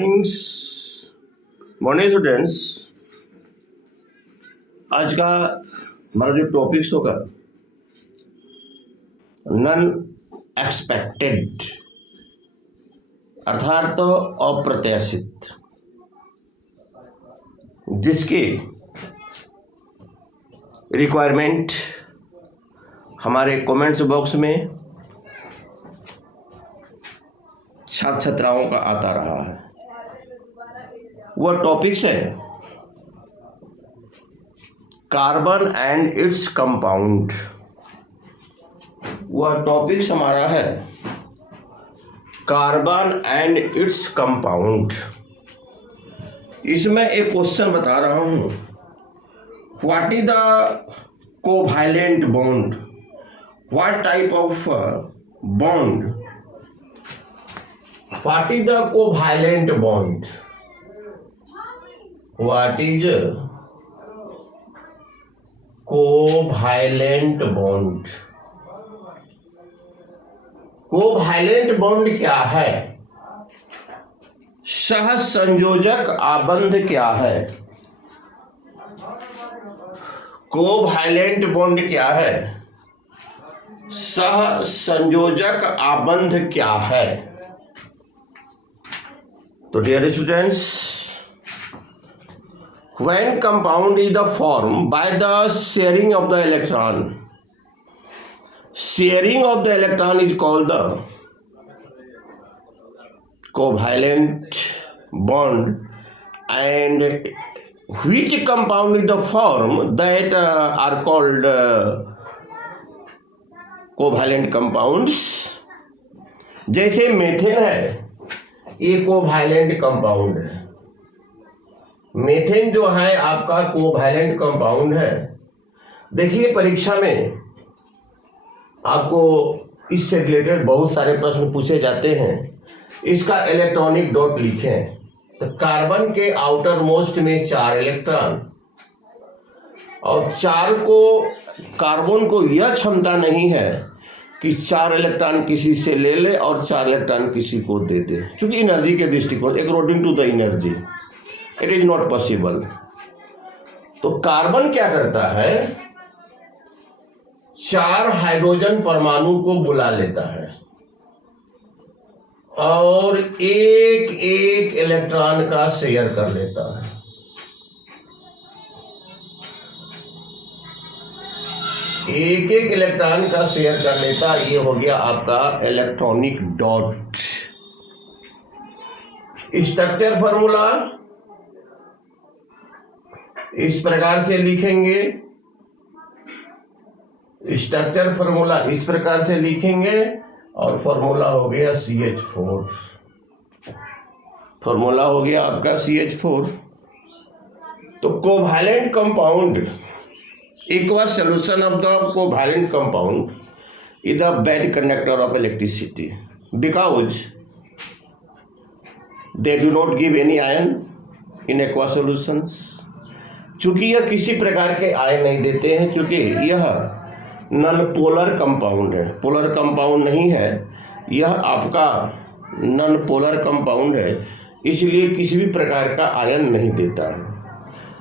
Things morning students, आज का हमारा जो टॉपिक्स होगा नन एक्सपेक्टेड अर्थात तो अप्रत्याशित, जिसकी रिक्वायरमेंट हमारे कमेंट्स बॉक्स में छात्र छात्राओं का आता रहा है। वह टॉपिक्स है कार्बन एंड इट्स कंपाउंड। वह टॉपिक्स हमारा है कार्बन एंड इट्स कंपाउंड। इसमें एक क्वेश्चन बता रहा हूं, what is the covalent bond, what type of bond, what is the covalent bond, what is covalent bond. Covalent bond क्या है, सहसंयोजक आबंध क्या है। कोवैलेंट बॉन्ड क्या है, सहसंयोजक आबंध क्या है। तो dear students, when compound is the formed by the sharing of the electron, sharing of the electron is called the covalent bond, and which compound is the form that are called covalent compounds। जैसे methane है, ये covalent compound है। Methane जो है आपका covalent compound है। देखिए परीक्षा में आपको इससे रिलेटेड बहुत सारे प्रश्न पूछे जाते हैं। इसका इलेक्ट्रॉनिक डॉट लिखें। तो कार्बन के आउटर मोस्ट में 4 इलेक्ट्रॉन, और 4 को कार्बन को यह क्षमता नहीं है कि 4 इलेक्ट्रॉन किसी से ले ले और 4 इलेक्ट्रॉन किसी को दे दे, क्योंकि एनर्जी के दृष्टिकोण according to the energy it is not possible. तो कार्बन क्या करता है, 4 हाइड्रोजन परमाणु को बुला लेता है और एक एक इलेक्ट्रॉन का शेयर कर लेता है। एक एक इलेक्ट्रॉन का शेयर कर लेता। ये हो गया आपका इलेक्ट्रॉनिक डॉट। स्ट्रक्चर फॉर्मूला इस प्रकार से लिखेंगे, स्ट्रक्चर फॉर्मूला इस प्रकार से लिखेंगे, और फॉर्मूला हो गया CH4। फॉर्मूला हो गया आपका CH4। तो covalent compound, aqueous solution of the covalent compound is the bad conductor of electricity because they do not give any ion in aqueous solutions। चूंकि यह किसी प्रकार के आयन नहीं देते हैं, क्योंकि यह नॉन पोलर कंपाउंड है, पोलर कंपाउंड नहीं है, यह आपका नॉन पोलर कंपाउंड है, इसलिए किसी भी प्रकार का आयन नहीं देता है।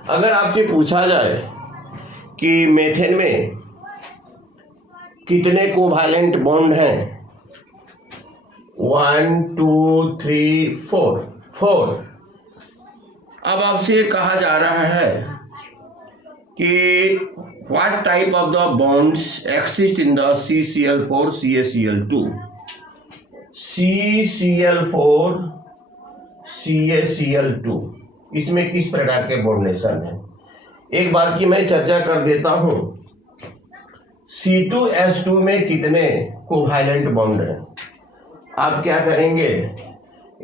अगर आपसे पूछा जाए कि मेथेन में कितने कोवैलेंट बॉन्ड हैं, 1 2 3 4। अब आपसे कहा जा रहा है कि what type of the bonds exist in the CCl4 CaCl2। CCl4 CaCl2 इसमें किस प्रकार के बॉन्डेशन है। एक बात की मैं चर्चा कर देता हूं, C2H2 में कितने कोवैलेंट बॉन्ड हैं। आप क्या करेंगे,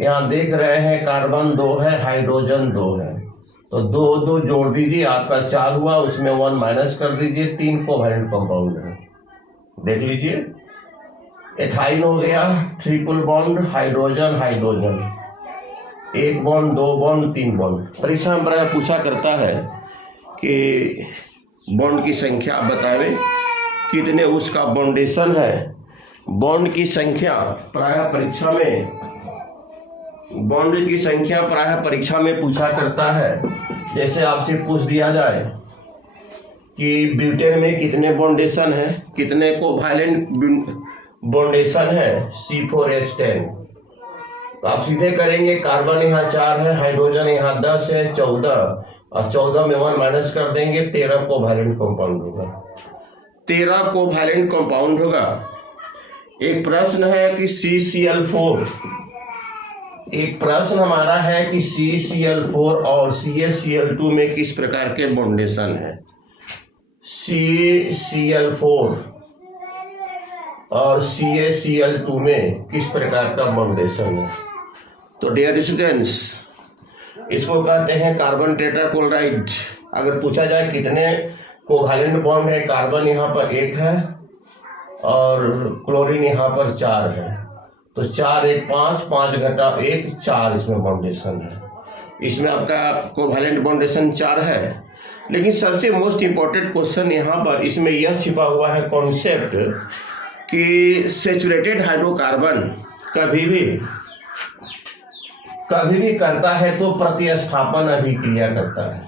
यहां देख रहे हैं कार्बन 2 है, हाइड्रोजन 2 है, तो 2 जोड़ दीजिए, आपका 4 हुआ, उसमें 1 माइनस कर दीजिए, 3 कोवैलेंट कंपाउंड है। देख लीजिए, एथाइन हो गया, triple bond, hydrogen hydrogen, 1 bond 2 bond 3 bond. परीक्षा में प्रायः पूछा करता है कि बॉन्ड की संख्या बतावें, कितने उसका बॉन्डेशन है। बॉन्ड की संख्या प्रायः परीक्षा में बॉन्ड की संख्या प्रायः परीक्षा में पूछा करता है। जैसे आपसे पूछ दिया जाए कि ब्यूटेन में कितने बॉन्डेशन है, कितने कोवैलेंट बॉन्डेशन है, C4H10। तो आप सीधे करेंगे, कार्बन यहाँ 4 है, हाइड्रोजन यहाँ 10 है, 14, और 14 में 1 माइनस कर देंगे, 13 कोवैलेंट कंपाउंड होगा। 13 कोवैलेंट कंपाउंड होगा। एक प्रश्न है कि CCl4, एक प्रश्न हमारा है कि CCl4 और CaCl2 में किस प्रकार के बॉन्डेशन है। CCl4 और CaCl2 में किस प्रकार का बॉन्डेशन है। तो डियर स्टूडेंट्स, इसको कहते हैं कार्बन टेट्राक्लोराइड। अगर पूछा जाए कितने कोवैलेंट बॉन्ड है, कार्बन यहाँ पर 1 है और क्लोरीन यहाँ पर 4 है, तो 4 1 5, 5 घटा 1 4 इसमें बॉन्डेशन है। इसमें आपका कोवैलेंट बॉन्डेशन 4 है। लेकिन सबसे मोस्ट इम्पोर्टेंट क्वेश्चन यहाँ पर इसमें यह छिपा हुआ है कॉन्सेप्ट कि सैचुरेटेड हाइड्रोकार्बन कभी भी करता है तो प्रतिस्थापन अभिक्रिया करता है।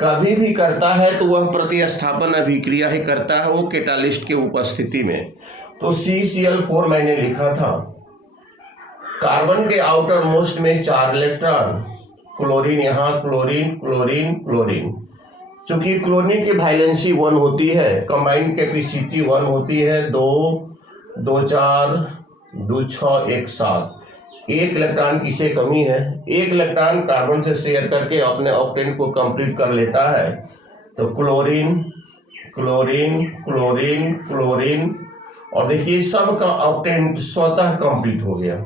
कभी भी करता है तो वह प्रतिस्थापन अभिक्रिया ही करता है, वो कैटालिस्ट के उपस्थिति में। तो CCl4 मैंने लिखा था, कार्बन के आउटर मोस्ट में 4 इलेक्ट्रॉन, क्लोरीन यहाँ, क्लोरीन क्लोरीन क्लोरीन। चूंकि क्लोरीन की वैलेंसी 1 होती है, कंबाइंड कैपेसिटी 1 होती है, 2 2 4 2 6 1 7। 1 इलेक्ट्रॉन किसे कमी है, 1 इलेक्ट्रॉन कार्बन से शेयर करके अपने ऑक्टेन को कंप्लीट कर लेता है। तो क्लोरीन क्लोरीन क्लोरीन क्लोरीन, और देखिए सबका ऑक्टेंट स्वतः कंप्लीट हो गया,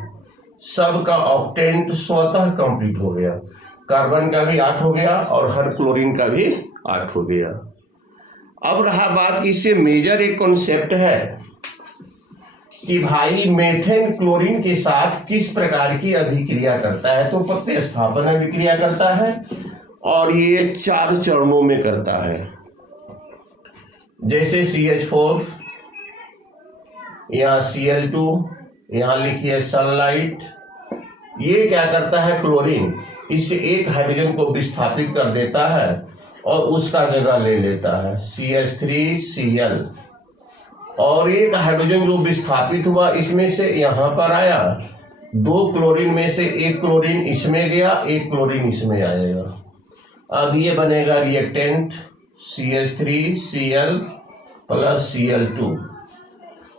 सबका ऑक्टेंट स्वतः कंप्लीट हो गया। कार्बन का भी 8 हो गया और हर क्लोरीन का भी 8 हो गया। अब रहा बात, इससे मेजर एक कॉन्सेप्ट है कि भाई मेथेन क्लोरीन के साथ किस प्रकार की अभिक्रिया करता है। तो प्रतिस्थापन अभिक्रिया करता है और ये 4 चरणों में करता है। जैसे CH4, यहाँ Cl2, यहाँ लिखिए सनलाइट। ये क्या करता है, क्लोरीन इससे एक हाइड्रोजन को विस्थापित कर देता है और उसका जगह ले लेता है CH3Cl, और एक हाइड्रोजन जो विस्थापित हुआ इसमें से यहाँ पर आया, 2 क्लोरीन में से 1 क्लोरीन इसमें गया, 1 क्लोरीन इसमें आएगा। अब ये बनेगा रिएक्टेंट CH3Cl प्लस Cl2।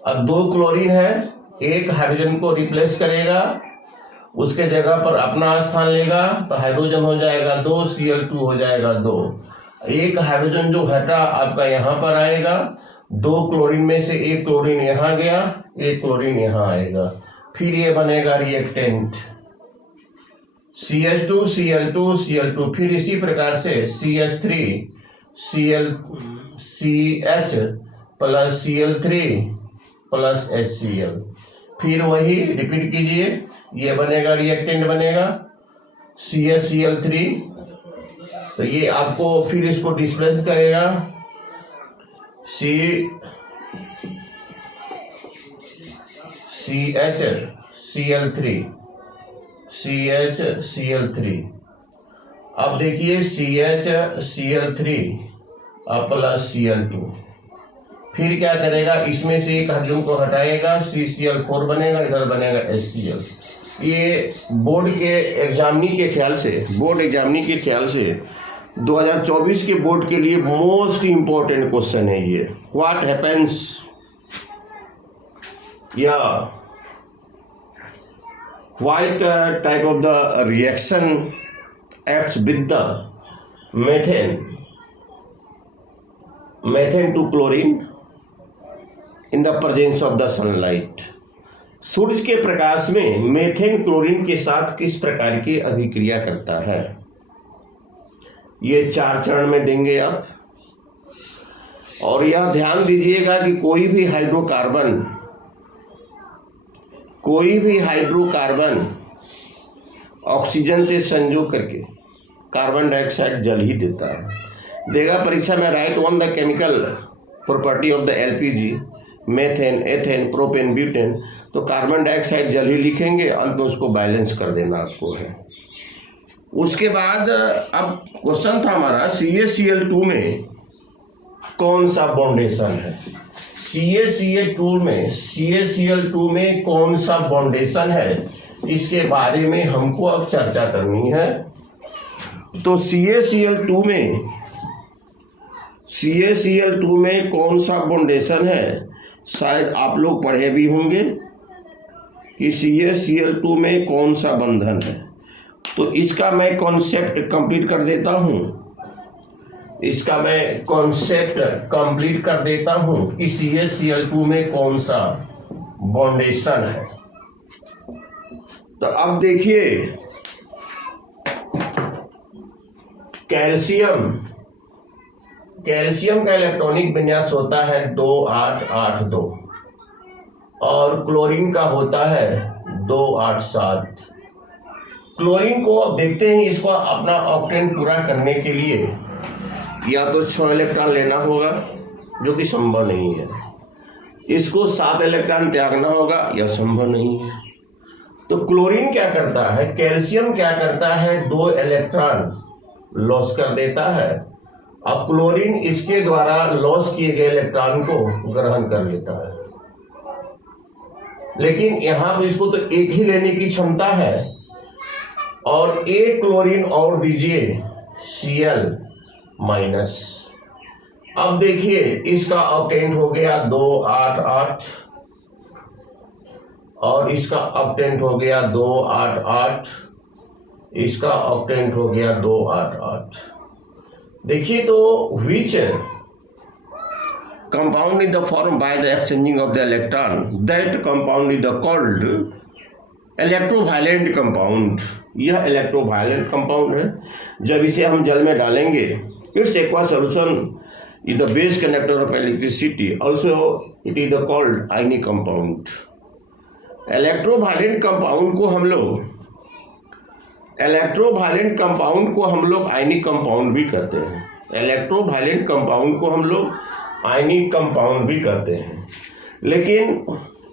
अब 2 क्लोरीन है, 1 हाइड्रोजन को रिप्लेस करेगा, उसके जगह पर अपना स्थान लेगा, तो हाइड्रोजन हो जाएगा 2, Cl2 हो जाएगा 2। 1 हाइड्रोजन जो घटा आपका यहाँ पर आएगा, 2 क्लोरीन में से 1 क्लोरीन यहाँ गया, 1 क्लोरीन यहाँ आएगा। फिर ये बनेगा रिएक्टेंट CH2 Cl2 Cl2। फिर इसी प्रकार से CH3 CH plus Cl3 plus HCl। फिर वही रिपीट कीजिए, ये बनेगा रिएक्टेंट बनेगा CHCl3। तो ये आपको फिर इसको डिस्प्लेस करेगा CHCl3 अब देखिए CHCl3 प्लस Cl2। फिर क्या करेगा, इसमें से एक हाइड्रोजन को हटाएगा, CCl4 बनेगा, इधर बनेगा HCl। ये बोर्ड एग्जामिनी के ख्याल से 2024 के बोर्ड के लिए मोस्ट इम्पोर्टेंट क्वेश्चन है ये। व्हाट हैपेंस या what type of the reaction acts with the methane to chlorine in the presence of the sunlight. सूरज के प्रकाश में मेथेन क्लोरीन के साथ किस प्रकार की अभिक्रिया करता है, ये 4 चरण में देंगे आप। और यह ध्यान दीजिएगा कि कोई भी हाइड्रोकार्बन ऑक्सीजन से संयोग करके कार्बन डाइऑक्साइड जल ही देता है। देगा परीक्षा में, right on the chemical property of the LPG। Methane, ethane, propane, butane, तो कार्बन डाइऑक्साइड जल ही लिखेंगे, अंत में उसको बैलेंस कर देना आपको है। उसके बाद अब क्वेश्चन था हमारा CaCl2 में कौन सा बॉन्डेशन है। CaCl2 में कौन सा बॉन्डेशन है, इसके बारे में हमको अब चर्चा करनी है। तो CaCl2 में कौन सा बॉन्डेशन है, शायद आप लोग पढ़े भी होंगे कि CaCl2 में कौन सा बंधन है। तो इसका मैं कॉन्सेप्ट कंप्लीट कर देता हूँ कि CaCl2 में कौन सा बॉन्डेशन है। तो अब देखिए, कैल्शियम का इलेक्ट्रॉनिक विन्यास होता है 2882 और क्लोरीन का होता है 287। क्लोरीन को अब देखते हैं, इसको अपना ऑक्टेन पूरा करने के लिए या तो 6 इलेक्ट्रॉन लेना होगा, जो कि संभव नहीं है। इसको 7 इलेक्ट्रॉन त्यागना होगा, यह संभव नहीं है। तो क्लोरीन क्या करता है, कैल्शियम क्या करता है, 2 इलेक्ट्रॉन लॉस कर देता है। अब क्लोरीन इसके द्वारा लॉस किए गए इलेक्ट्रॉन को ग्रहण कर लेता है, लेकिन यहां पर इसको तो एक ही लेने की क्षमता है, और एक क्लोरीन और दीजिए Cl-। अब देखिए, इसका ऑक्टेंट हो गया 288 और इसका ऑक्टेंट हो गया 288, इसका ऑक्टेंट हो गया 288। देखिए, तो which compound in the form by the exchanging of the electron, that compound is the called electrovalent compound. यह इलेक्ट्रोवायलेंट कंपाउंड है। जब इसे हम जल में डालेंगे, its aqua solution is the best conductor of electricity, also it is the called ionic compound. Electrovalent compound को हम लोग आयनिक कंपाउंड भी कहते हैं। इलेक्ट्रोवायलेंट कंपाउंड को हम लोग आयनिक कंपाउंड भी कहते हैं, लेकिन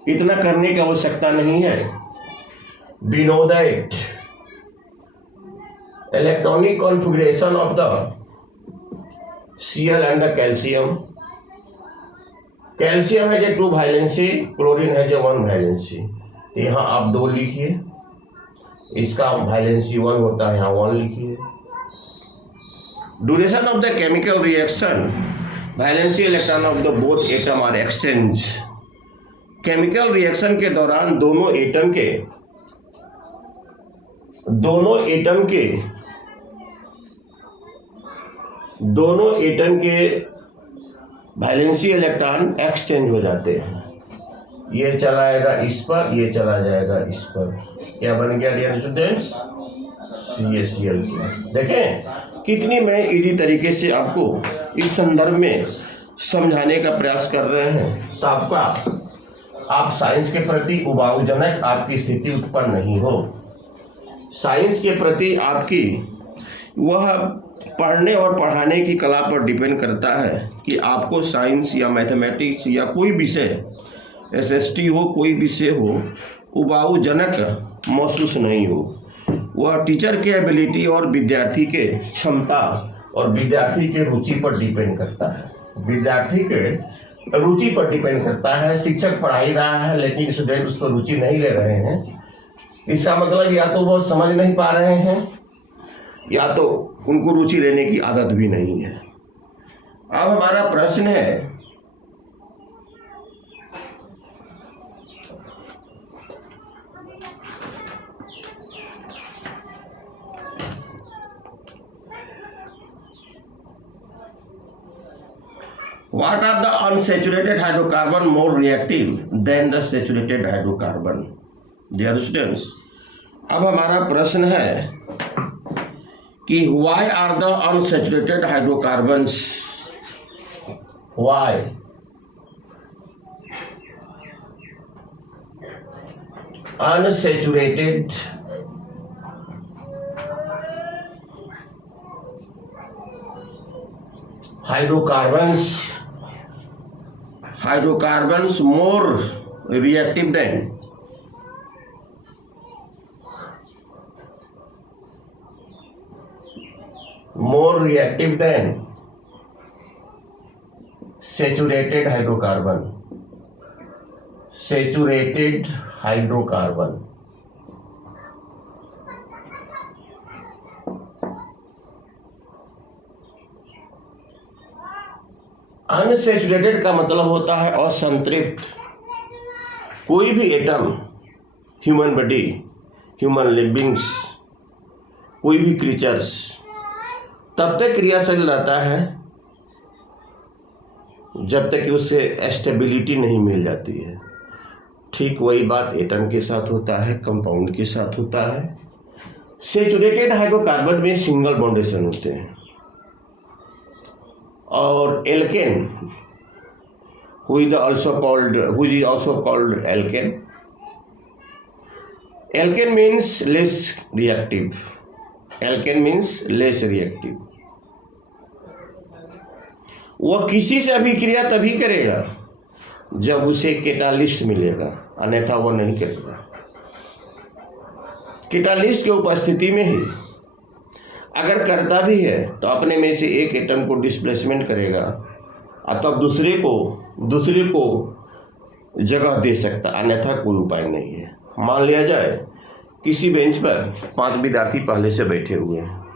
इतना करने की आवश्यकता नहीं है। We know that electronic configuration of the Cl and the calcium has a 2 valency, chlorine has a 1 valency। तो यहाँ आप 2 लिखिए, इसका वैलेंसी 1 होता है, यहाँ 1 लिखिए। Duration of the chemical reaction, valency electron of the both atom are exchange. Chemical reaction के दौरान दोनों एटम के वैलेंसी इलेक्ट्रॉन एक्सचेंज हो जाते हैं। ये चलाएगा इस पर, ये चला जाएगा इस पर। क्या बन गया डियर स्टूडेंट्स, CaCl। देखें कितनी मैं इजी तरीके से आपको इस संदर्भ में समझाने का प्रयास कर रहे हैं, तो आप साइंस के प्रति उबाऊजनक आपकी स्थिति उत्पन्न नहीं हो। साइंस के प्रति आपकी वह पढ़ने और पढ़ाने की कला पर डिपेंड करता है कि आपको साइंस या मैथमेटिक्स या कोई विषय, SST हो, कोई विषय हो, उबाऊजनक महसूस नहीं हो। वह टीचर के एबिलिटी और विद्यार्थी के क्षमता और विद्यार्थी के रुचि पर डिपेंड करता है। शिक्षक पढ़ा ही रहा है, लेकिन स्टूडेंट उस पर रुचि नहीं ले रहे हैं, इसका मतलब या तो वो समझ नहीं पा रहे हैं या तो उनको रुचि लेने की आदत भी नहीं है। अब हमारा प्रश्न है, what are the unsaturated hydrocarbon more reactive than the saturated hydrocarbon? Dear students, अब हमारा प्रश्न है कि why are the unsaturated hydrocarbons, why unsaturated hydrocarbons hydrocarbons more reactive than saturated hydrocarbon. Unsaturated का मतलब होता है असंतृप्त। कोई भी atom, human body, human livings, कोई भी क्रीचर्स तब तक क्रियाशील रहता है जब तक कि उससे स्टेबिलिटी नहीं मिल जाती है। ठीक वही बात एटम के साथ होता है, कंपाउंड के साथ होता है। सेचुरेटेड हाइड्रोकार्बन में सिंगल बॉन्डेशन होते हैं और alkene who is also called alkane. Alkane means less reactive. वह किसी से अभिक्रिया तभी करेगा जब उसे कैटालिस्ट मिलेगा, अन्यथा वो नहीं करेगा। कैटालिस्ट की उपस्थिति में ही अगर करता भी है तो अपने में से एक एटम को डिस्प्लेसमेंट करेगा और तब दूसरे को जगह दे सकता, अन्यथा कोई उपाय नहीं है। मान लिया जाए किसी बेंच पर 5 विद्यार्थी पहले से बैठे हुए हैं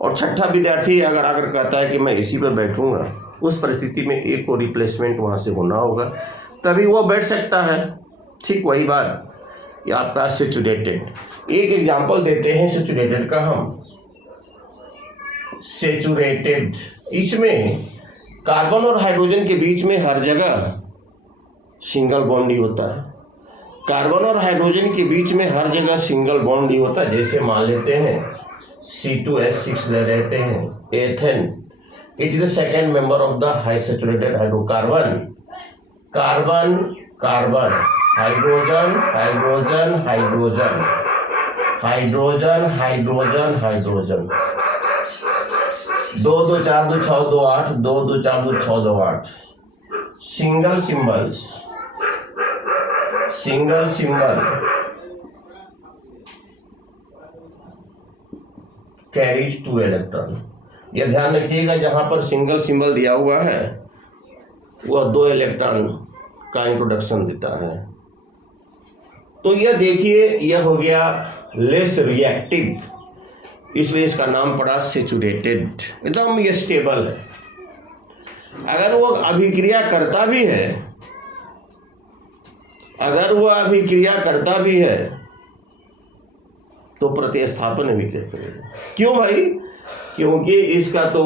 और छठा विद्यार्थी अगर आकर कहता है कि मैं इसी पर बैठूंगा, उस परिस्थिति में एक को रिप्लेसमेंट वहाँ से होना होगा, तभी वो बैठ सकता है। ठीक वही बात ये आपका सेचुरेटेड। एक एग्जाम्पल देते हैं सेचुरेटेड का हम। सेचुरेटेड, इसमें कार्बन और हाइड्रोजन के बीच में हर जगह सिंगल बॉन्ड ही होता है। कार्बन और हाइड्रोजन के बीच में हर जगह सिंगल बॉन्ड ही होता है। जैसे मान लेते हैं C2H6 ले लेते हैं, ethane, it is the second member of the high saturated hydrocarbon. Carbon carbon, hydrogen hydrogen hydrogen, hydrogen hydrogen hydrogen, 2 2 4 2 6 2 8, 2 2 4 2 6 2 8। Single symbol carries 2 electron. यह ध्यान रखिएगा, जहां पर सिंगल सिंबल दिया हुआ है वह 2 इलेक्ट्रॉन का इंट्रोडक्शन देता है। तो यह देखिए, यह हो गया लेस रिएक्टिव, इसलिए इसका नाम पड़ा सेचुरेटेड। एकदम ये स्टेबल है। अगर वो अभिक्रिया करता भी है तो प्रतिस्थापन अभिक्रिया करेगा। क्यों भाई? क्योंकि इसका तो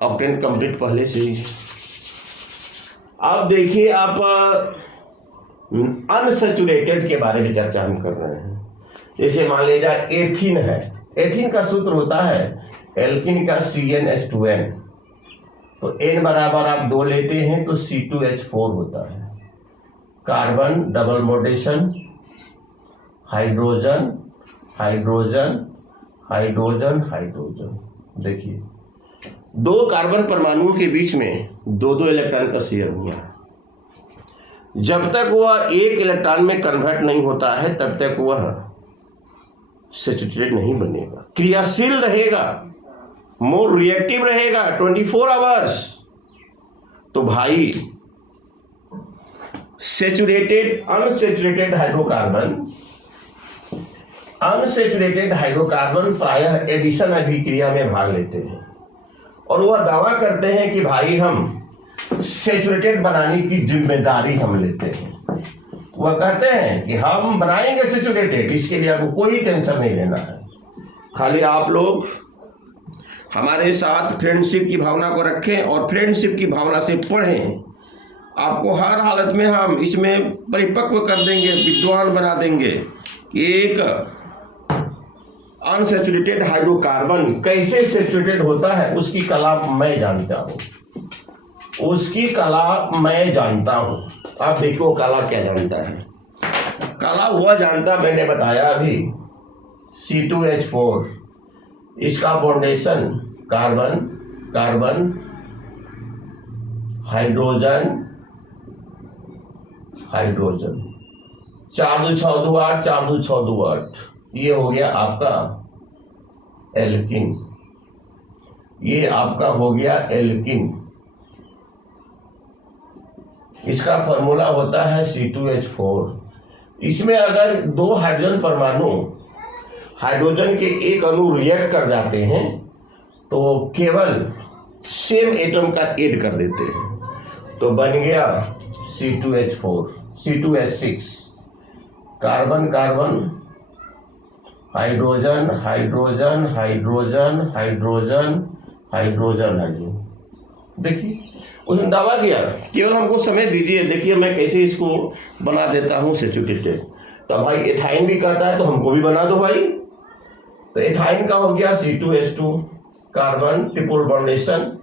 ऑक्टेन कंप्लीट पहले से ही है। अब देखिए, आप अनसेचुरेटेड के बारे में चर्चा हम कर रहे हैं। जैसे मान लीजिए एथीन है, एथीन का सूत्र होता है एल्किन का CnH2n, तो n बराबर आप 2 लेते हैं तो C2H4 होता है। Carbon double bondation, hydrogen hydrogen hydrogen hydrogen. देखिए 2 कार्बन परमाणुओं के बीच में 2 इलेक्ट्रॉन का शेयर हुआ है। जब तक वह 1 इलेक्ट्रॉन में कन्वर्ट नहीं होता है तब तक वह सेचुरेटेड नहीं बनेगा, क्रियाशील रहेगा, मोर रिएक्टिव रहेगा 24 आवर्स। तो भाई अनसेचुरेटेड हाइड्रोकार्बन प्रायः एडिशन अभिक्रिया में भाग लेते हैं और वह दावा करते हैं कि भाई हम सेचुरेटेड बनाने की जिम्मेदारी हम लेते हैं। वह कहते हैं कि हम बनाएंगे सेचुरेटेड, इसके लिए आपको कोई टेंशन नहीं लेना है, खाली आप लोग हमारे साथ फ्रेंडशिप की भावना को रखें और फ्रेंडशिप की भावना से पढ़ें। आपको हर हालत में हम इसमें परिपक्व कर देंगे, विद्वान बना देंगे। एक अनसेचुरेटेड हाइड्रोकार्बन कैसे सेचुरेटेड होता है उसकी कला मैं जानता हूँ। आप देखो कला क्या जानता है। कला हुआ जानता, मैंने बताया अभी, C2H4, इसका बॉन्डेशन कार्बन कार्बन हाइड्रोजन हाइड्रोजन 4 2 6 2 8 4 2 6 2 8, ये हो गया आपका एल्किन, ये आपका हो गया एल्किन। इसका फॉर्मूला होता है C2H4। इसमें अगर 2 हाइड्रोजन परमाणु हाइड्रोजन के एक अणु रिएक्ट कर जाते हैं तो केवल सेम एटम का ऐड कर देते हैं, तो बन गया C2H4 C2H6, carbon carbon hydrogen hydrogen hydrogen hydrogen hydrogen hydrogen. देखिए उसने दावा किया, केवल हमको समय दीजिए, देखिए मैं कैसे इसको बना देता हूँ सैचुरेटेड। तो भाई एथाइन भी कहता है तो हमको भी बना दो भाई। तो एथाइन का हो गया C2H2, carbon triple bondation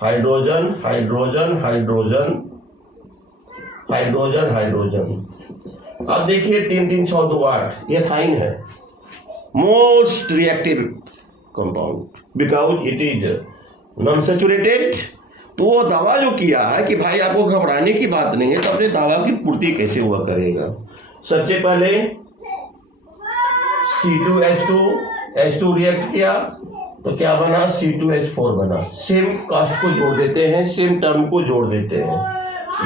hydrogen hydrogen hydrogen hydrogen hydrogen. अब देखिए 3 3 6 2 8, ये एथाइन है, most reactive compound because it is non saturated. तो वो दावा जो किया है कि भाई आपको घबराने की बात नहीं है, तो अपने दावा की पूर्ति कैसे हुआ करेगा। सबसे पहले C2H2 रिएक्ट किया तो क्या बना, C2H4 बना। सेम कास्ट को जोड़ देते हैं, सेम टर्म को जोड़ देते हैं,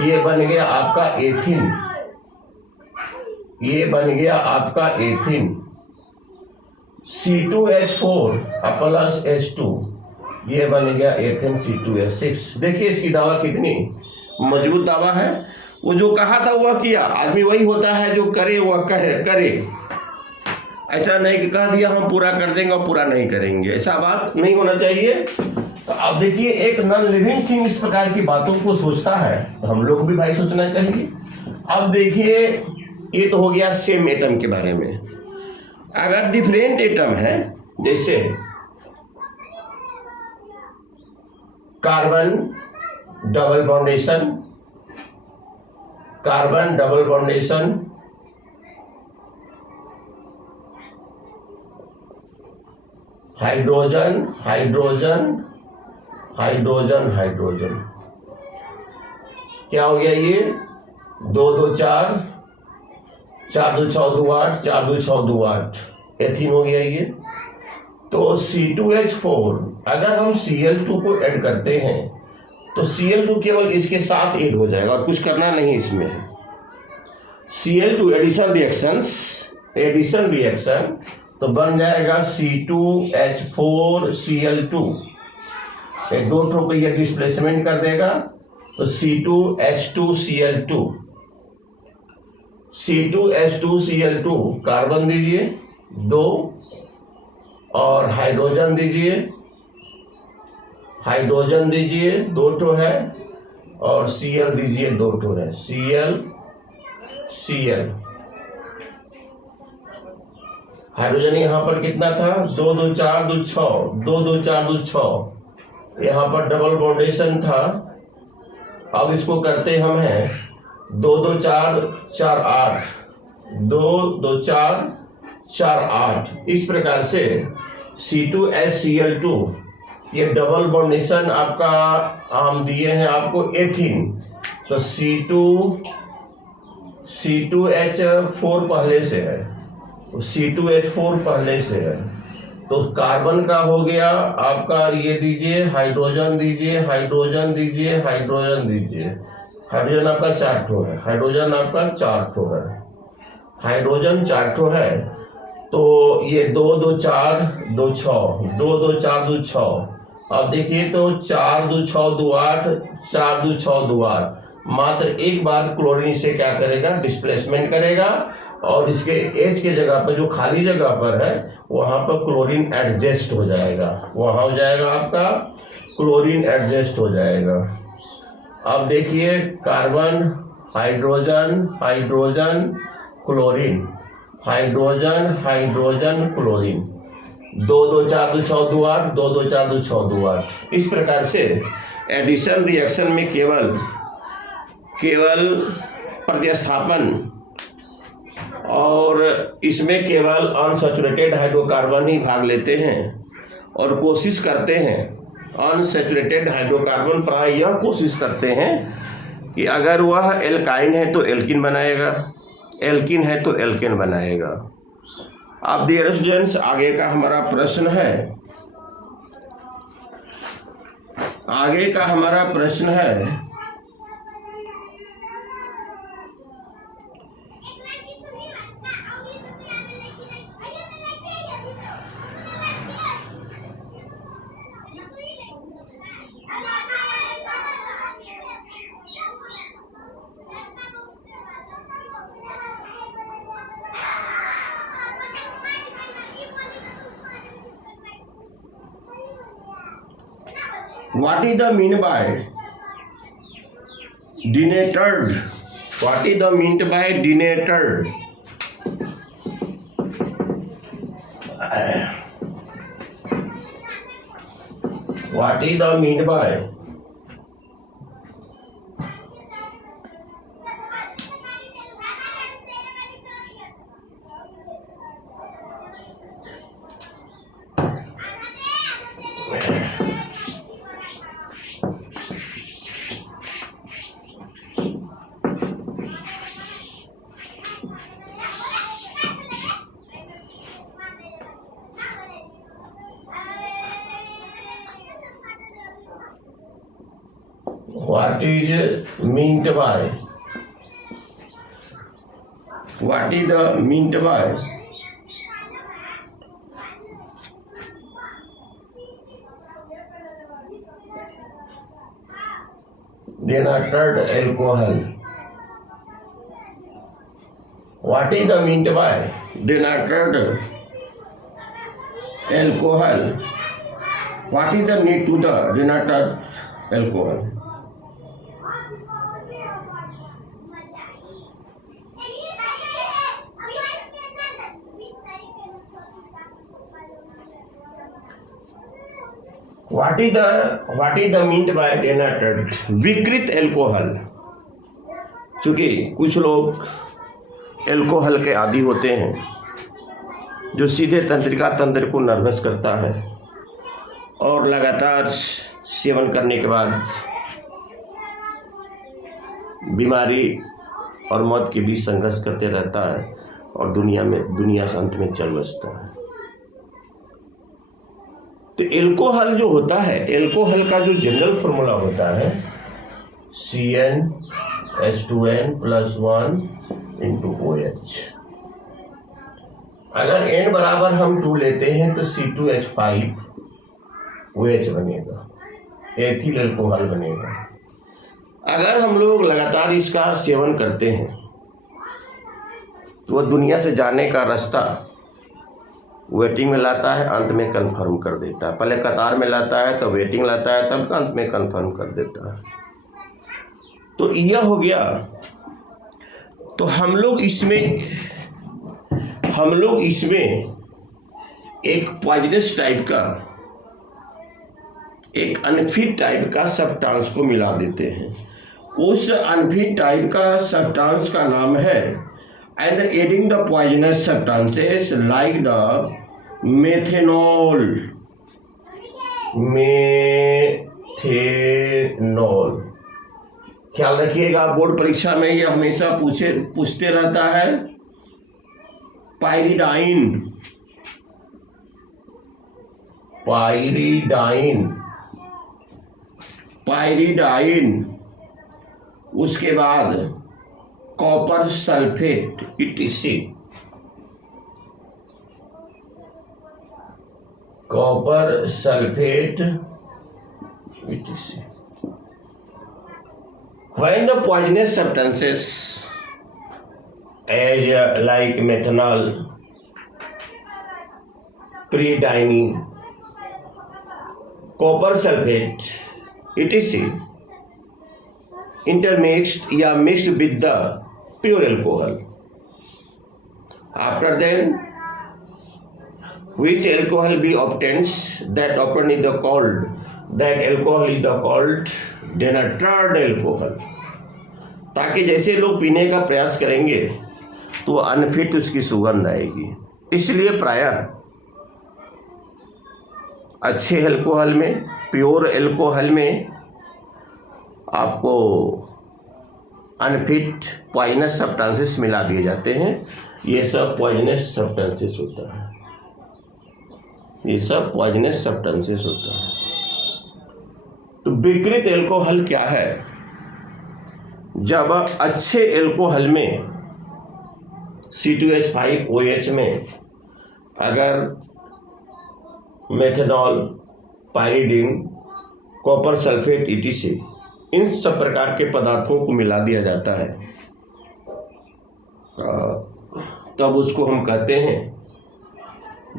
ये बन गया आपका एथिन, ये बन गया आपका एथिन। C2H4 प्लस H2, ये बन गया एथिन C2H6। देखिए इसकी दावा कितनी मजबूत दावा है। वो जो कहा था वह किया। आदमी वही होता है जो करे वह करे, ऐसा नहीं कि कह दिया हम पूरा कर देंगे और पूरा नहीं करेंगे, ऐसा बात नहीं होना चाहिए। तो अब देखिए एक नॉन लिविंग थिंग इस प्रकार की बातों को सोचता है तो हम लोग भी भाई सोचना चाहिए। अब देखिए ये तो हो गया सेम एटम के बारे में। अगर डिफरेंट एटम है, जैसे carbon double bondation, carbon double bondation, hydrogen hydrogen hydrogen hydrogen, क्या हो गया ये 2 2 4 4 2 6 2 8 4 2 6 2 8, एथीन हो गया ये। तो C2H4 अगर हम Cl2 को ऐड करते हैं तो Cl2 केवल इसके साथ ऐड हो जाएगा और कुछ करना नहीं इसमें। Cl2 एडिशन रिएक्शन तो बन जाएगा C2H4 Cl2, दो ठो को ये डिस्प्लेसमेंट कर देगा तो C2H2 Cl2, C2H2 Cl2 carbon दीजिए 2 और हाइड्रोजन दीजिए 2 ठो है और Cl दीजिए 2 ठो है, Cl हाइड्रोजन यहाँ पर कितना था 2 2 4 2 6 2 2 4 2 6, यहाँ पर डबल बॉन्डेशन था। अब इसको करते हम हैं 2 2 4 4 8 2 2 4 4 8। इस प्रकार से C2HCl2 ये डबल बॉन्डेशन आपका हम दिए हैं आपको एथीन, तो C2H4 पहले से है, तो C2H4 पहले से है, तो कार्बन का हो गया आपका ये दीजिए, हाइड्रोजन दीजिए, हाइड्रोजन दीजिए, हाइड्रोजन दीजिए, हाइड्रोजन आपका 4 ठो है, हाइड्रोजन आपका 4 ठो है, हाइड्रोजन 4 ठो है। तो ये 2 2 4 2 6 2 2 4 2 6। अब देखिए तो 4 2 6 2 8 4 2 6 2 8, मात्र एक बार क्लोरीन से क्या करेगा डिस्प्लेसमेंट करेगा और इसके H के जगह पर जो खाली जगह पर है वहां पर क्लोरीन एडजस्ट हो जाएगा, वहां हो जाएगा आपका क्लोरीन एडजस्ट हो जाएगा। अब देखिए carbon hydrogen hydrogen chlorine, hydrogen hydrogen chlorine, 2 2 4 2 6 2 8 2 2 4 2 6 2 8। इस प्रकार से एडिशन रिएक्शन में केवल प्रतिस्थापन और इसमें केवल अनसैचुरेटेड हाइड्रोकार्बन ही भाग लेते हैं और कोशिश करते हैं अनसैचुरेटेड हाइड्रोकार्बन प्राय यह कोशिश करते हैं कि अगर वह एल्काइन है तो एल्किन बनाएगा, एल्किन है तो एल्केन बनाएगा। अब डियर स्टूडेंट्स, आगे का हमारा प्रश्न है What is the mean by denatured? What is the mean by denatured? What is the mean by? What is meant by? What is the meant by? Denatured alcohol. What is the meant by denatured alcohol? What is the need to the denatured alcohol? What is the meant by denatured? विकृत alcohol. चूंकि कुछ लोग alcohol के आदी होते हैं, जो सीधे तंत्रिका तंत्र को नर्वस करता है और लगातार सेवन करने के बाद बीमारी और मौत के बीच संघर्ष करते रहता है और दुनिया से अंत में चल बसता है। तो एल्कोहल जो होता है, एल्कोहल का जो जनरल फॉर्मूला होता है CnH2n+1 × अगर n बराबर हम 2 लेते हैं तो C2H5OH बनेगा, एथिल एल्कोहल बनेगा। अगर हम लोग लगातार इसका सेवन करते हैं तो वह दुनिया से जाने का रास्ता वेटिंग में लाता है, अंत में कंफर्म कर देता है। पहले कतार में लाता है, तब वेटिंग लाता है, तब अंत में कंफर्म कर देता है। तो यह हो गया। तो हम लोग इसमें एक पॉइजनस टाइप का, एक अनफिट टाइप का सब्सटेंस को मिला देते हैं। उस अनफिट टाइप का सब्सटेंस का नाम है, and adding the poisonous substances like the methanol, ख्याल रखिएगा बोर्ड परीक्षा में यह हमेशा पूछते रहता है। पायरिडाइन, उसके बाद copper sulphate etc। Copper sulphate etc। When the poisonous substances as like methanol, pyridine, copper sulfate etc intermixed या mixed with the pure alcohol, after then which alcohol be obtains, that often is the called, that alcohol is the called denatured alcohol। ताकि जैसे लोग पीने का प्रयास करेंगे तो unfit उसकी सुगंध आएगी। इसलिए प्रायः अच्छे एल्कोहल में, प्योर एल्कोहल में आपको अनफिट पॉइजनस सब्सटेंसेस मिला दिए जाते हैं। ये सब पॉइजनस सब्सटेंसेस होता है, ये सब पॉइजनस सब्सटेंसेस होता है। तो विकृत एल्कोहल क्या है? जब अच्छे एल्कोहल में C2H5OH में अगर methanol, pyridine, copper sulphate ETC इन सब प्रकार के पदार्थों को मिला दिया जाता है, तब उसको हम कहते हैं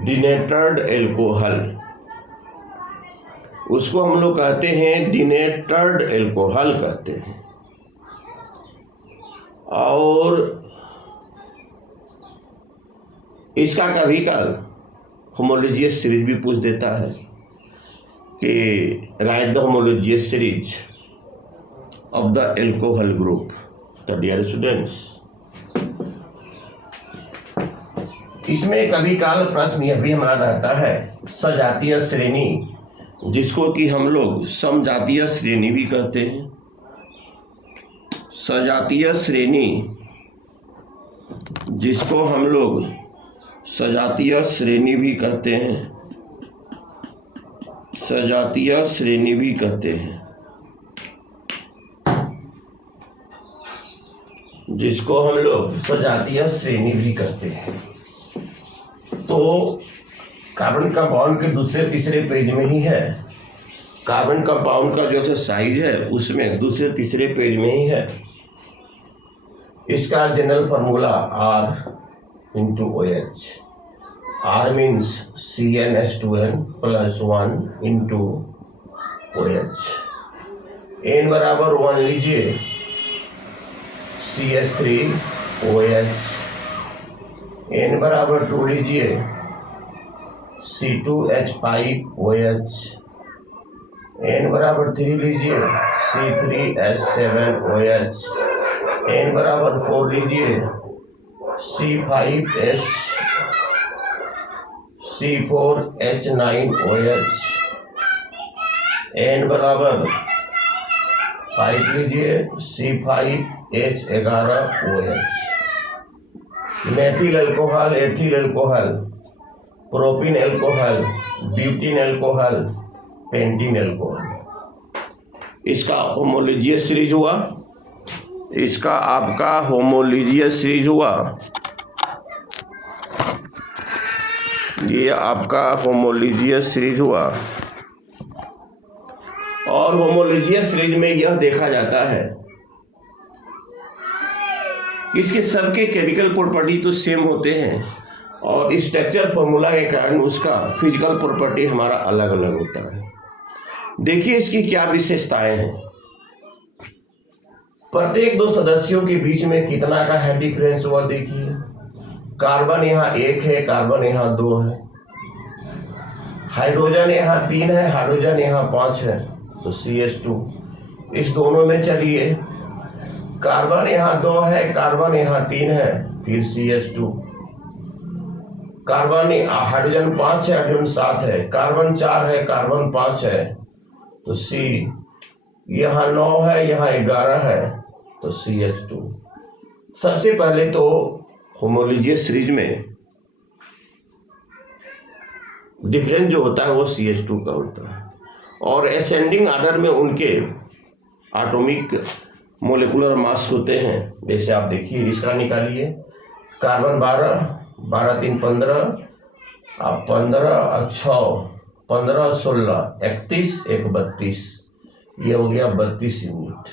डिनेटर्ड एल्कोहल। उसको हम लोग कहते हैं डिनेटर्ड एल्कोहल कहते हैं। और इसका कभी काल होमोलॉजियस सीरीज भी पूछ देता है कि write the homologous series of the alcohol group. तो डियर स्टूडेंट्स, इसमें कभी काल प्रश्न यह भी हमारा रहता है सजातीय श्रेणी, जिसको कि हम लोग समजातीय श्रेणी भी कहते हैं। सजातीय श्रेणी, जिसको हम लोग सजातीय श्रेणी भी कहते हैं, सजातीय श्रेणी भी कहते हैं, जिसको हम लोग सजातीय श्रेणी भी कहते हैं। तो कार्बन कंपाउंड के दूसरे तीसरे पेज में ही है, कार्बन कंपाउंड का जो साइज है उसमें दूसरे तीसरे पेज में ही है। इसका general formula R/OH। R means CnH2n+1 into OH। N बराबर 1 लीजिए, CH3OH। N बराबर 2 लीजिए, C2H5OH। N बराबर 3 लीजिए, C3H7OH। N बराबर 4 लीजिए, C4H9OH। N बराबर 5 लीजिए, C5H11OH। Methyl alcohol, ethyl alcohol, propene alcohol, butene alcohol, pentene alcohol. इसका होमोलॉजियस सीरीज हुआ, इसका आपका होमोलॉजियस सीरीज हुआ, ये आपका होमोलॉजियस सीरीज हुआ। और होमोलॉजियस सीरीज में यह देखा जाता है कि इसके सबके केमिकल प्रॉपर्टी तो सेम होते हैं और स्ट्रक्चर फॉर्मूला के कारण उसका फिजिकल प्रॉपर्टी हमारा अलग अलग होता है। देखिए इसकी क्या विशेषताएं हैं। प्रत्येक दो सदस्यों के बीच में कितना का है डिफरेंस हुआ, देखिए। कार्बन यहाँ 1 है, कार्बन यहाँ 2 है, हाइड्रोजन यहाँ 3 है, हाइड्रोजन यहाँ 5 है, तो CH2। इस दोनों में चलिए, कार्बन यहाँ 2 है, कार्बन यहाँ 3 है, फिर CH2। कार्बन हाइड्रोजन 5 है, हाइड्रोजन 7 है, कार्बन 4 है, कार्बन 5 है, तो C। यहाँ 9 है, यहाँ 11 है, तो CH2। सबसे पहले तो होमोलॉजियस सीरीज में डिफरेंस जो होता है वो CH2 का होता है, और असेंडिंग ऑर्डर में उनके एटॉमिक मोलिकुलर मास होते हैं। जैसे आप देखिए, इसका निकालिए, कार्बन 12, 12 3 15, अब 15 6 15 16 31 1 32, ये हो गया 32 यूनिट।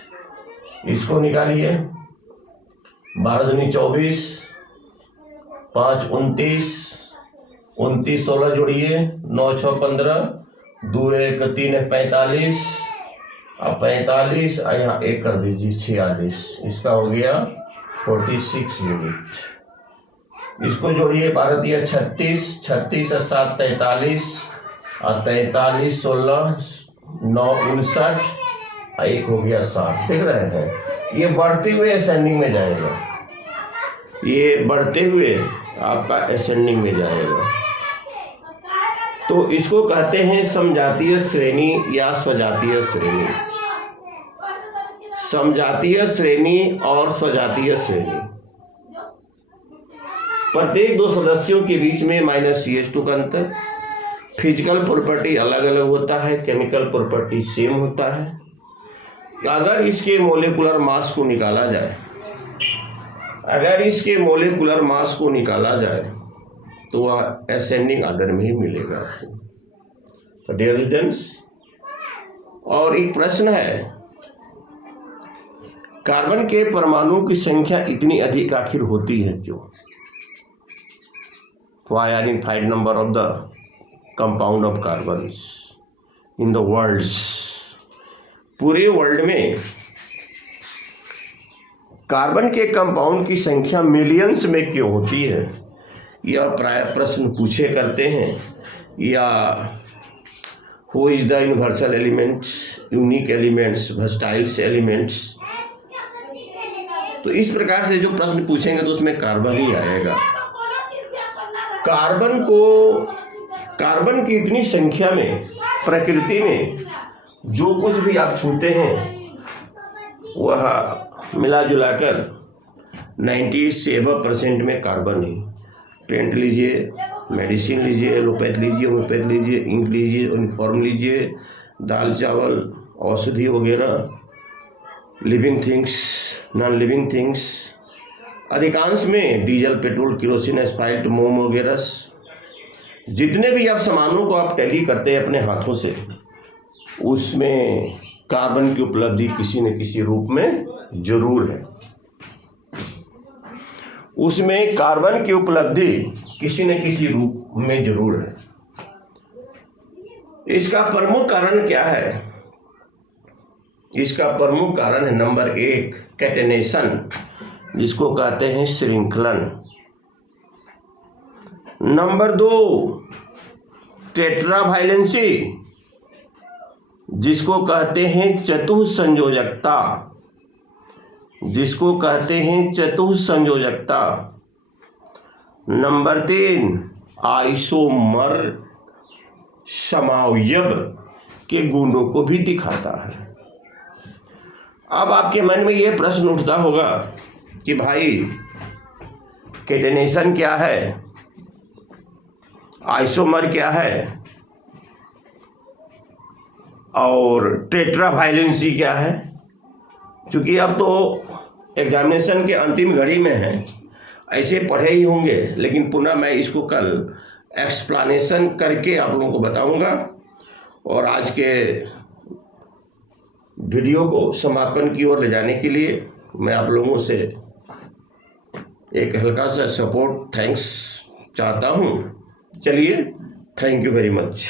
इसको निकालिए, 12 दूनी 24, 5 29, 29 16 जोड़िए, 9 6 15, 2 1 3 45, अब 45 यहाँ 1 कर दीजिए 46, इसका हो गया 46 यूनिट। इसको जोड़िए, 12 3 36, 36 और 7 43, और 43 16 9 59, 1 हो गया 60। देख रहे हैं, ये बढ़ते हुए असेंडिंग में जाएगा, ये बढ़ते हुए आपका असेंडिंग में जाएगा। तो इसको कहते हैं समजातीय श्रेणी या स्वजातीय श्रेणी। समजातीय श्रेणी और स्वजातीय श्रेणी, प्रत्येक दो सदस्यों के बीच में -CH2 का अंतर, फिजिकल प्रॉपर्टी अलग अलग होता है, केमिकल प्रॉपर्टी सेम होता है। अगर इसके मोलिकुलर मास को निकाला जाए, तो वह असेंडिंग ऑर्डर में ही मिलेगा आपको। तो डियर स्टूडेंट्स, और एक प्रश्न है, कार्बन के परमाणुओं की संख्या इतनी अधिक आखिर होती है क्यों? Why are infinite number of the compound of carbons in the world? पूरे वर्ल्ड में कार्बन के कंपाउंड की संख्या मिलियंस में क्यों होती है? यह प्राय प्रश्न पूछे करते हैं। या who is the universal elements, unique elements, versatiles elements. तो इस प्रकार से जो प्रश्न पूछेंगे तो उसमें कार्बन ही आएगा। कार्बन की इतनी संख्या में प्रकृति में जो कुछ भी आप छूते हैं वह मिला जुलाकर 97% में कार्बन ही। पेंट लीजिए, मेडिसिन लीजिए, एलोपैथ लीजिए, होम्योपैथ लीजिए, इंक लीजिए, यूनिफॉर्म लीजिए, दाल चावल, औषधि वगैरह, living things, non living things, अधिकांश में डीजल, पेट्रोल, केरोसिन, एस्फाल्ट, मोम वगैरह, जितने भी आप सामानों को आप टैली करते हैं अपने हाथों से, उसमें कार्बन की उपलब्धि किसी न किसी रूप में जरूर है। उसमें कार्बन की उपलब्धि किसी न किसी रूप में जरूर है। इसका प्रमुख कारण क्या है? इसका प्रमुख कारण है नंबर 1 कैटेनेशन, जिसको कहते हैं श्रृंखलन। नंबर 2 टेट्रावालेंसी, जिसको कहते हैं चतुःसंयोजकता, नंबर 3 आइसोमर समावयव के गुणों को भी दिखाता है। अब आपके मन में यह प्रश्न उठता होगा कि भाई कैटेनेशन क्या है, आइसोमर क्या है और टेट्रावालेंसी क्या है? क्योंकि अब तो एग्जामिनेशन के अंतिम घड़ी में हैं, ऐसे पढ़े ही होंगे, लेकिन पुनः मैं इसको कल एक्सप्लेनेशन करके आप लोगों को बताऊंगा। और आज के वीडियो को समापन की ओर ले जाने के लिए मैं आप लोगों से एक हल्का सा सपोर्ट, थैंक्स चाहता हूं। चलिए, थैंक यू वेरी मच।